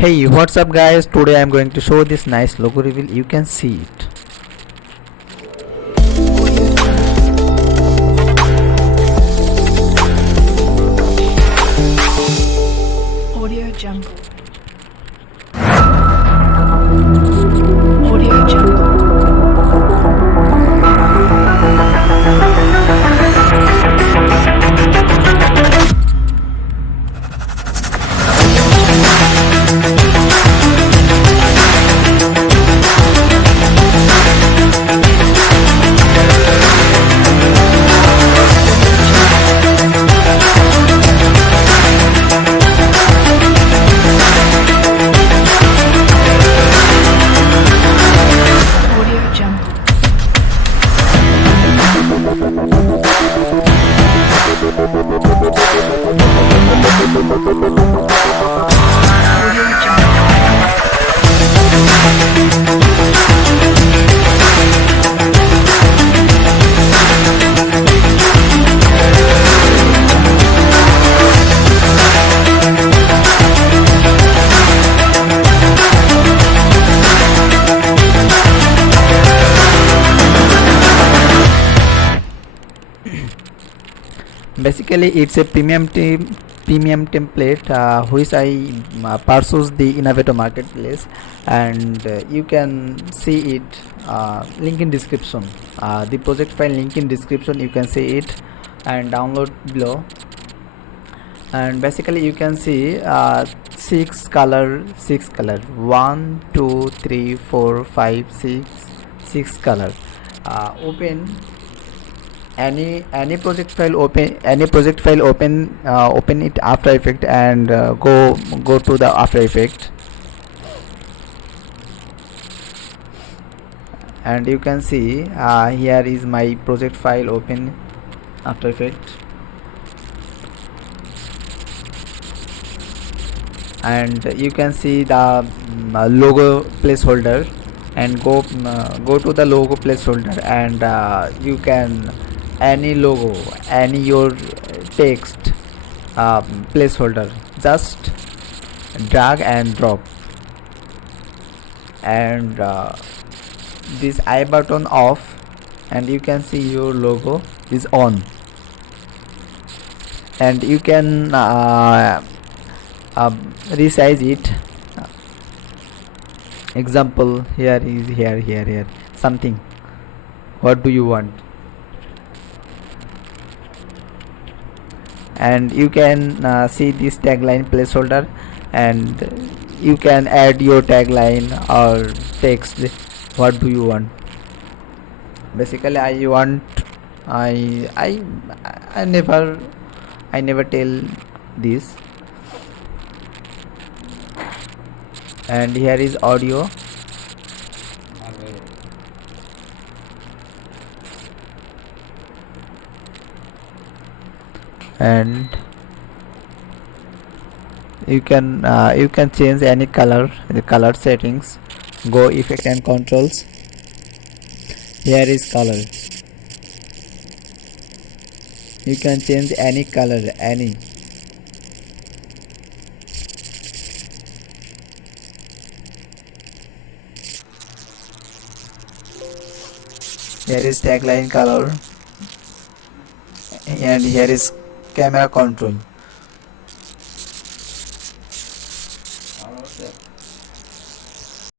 Hey, what's up guys? Today I'm going to show this nice logo reveal. You can see it. Audio Jungle. Audio Jungle. Audio Jungle. Audio Jungle. Basically, it's a premium template which I purchased the innovator marketplace, and you can see it. Link in description. The project file link in description. You can see it and download below. And basically, you can see six color, 1, 2, 3, 4, 5, 6 color. Open any project file, open it After Effect, and go to the After Effect, and you can see here is my project file. Open After Effect, and you can see the logo placeholder, and go to the logo placeholder, and you can any logo, any your text placeholder, just drag and drop, and this I button off, and you can see your logo is on, and you can resize it. Example, here something. What do you want? And you can see this tagline placeholder, and you can add your tagline or text. What do you want? Basically, I never tell this. And here is audio, and you can change any color, the color settings. Go effect and controls. Here is color. You can change any color, any. Here is tagline color, and here is camera control.